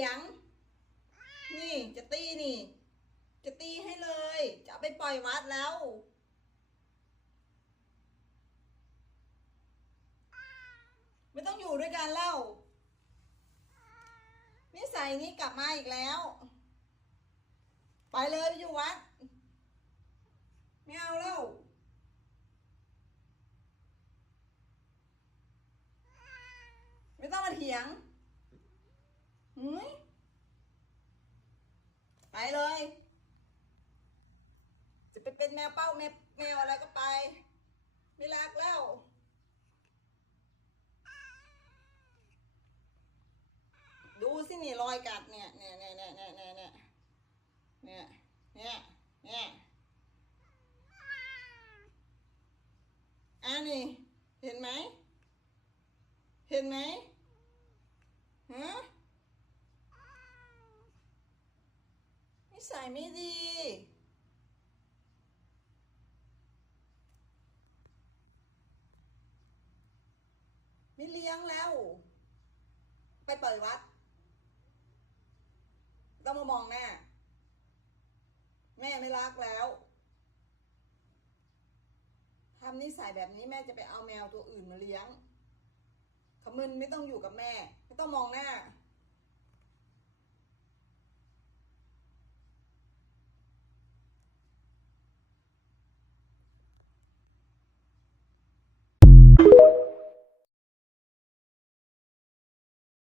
ียง นี่จะตีนี่ จะตีให้เลย จะไปปล่อยวัดแล้ว ไม่ต้องอยู่ด้วยกันแล้วนิสัยนี้กลับมาอีกแล้ว ไปเลยไปอยู่วัดไม่เอาแล้วไม่ต้องมาเถียงหืมไป เลย จะไปเป็นแมวเป้าแมวแมวอะไรก็ไป ไม่รักแล้วดูสินี่รอยกัดเนี่ยเนี่ยเนี่ยเนี่ยเนี่ยเนี่ยเนี่ยเนี่ยเนี่ยเนี่ยอันนี้เห็นไหม เห็นไหมฮะ นิสัยไม่ดี ไม่เลี้ยงแล้ว ไปเปล่อยวัด ต้องมามองหน้าแม่ไม่รักแล้วทำนิสัยแบบนี้แม่จะไปเอาแมวตัวอื่นมาเลี้ยงขมึนไม่ต้องอยู่กับแม่ ไม่ต้องมองหน้า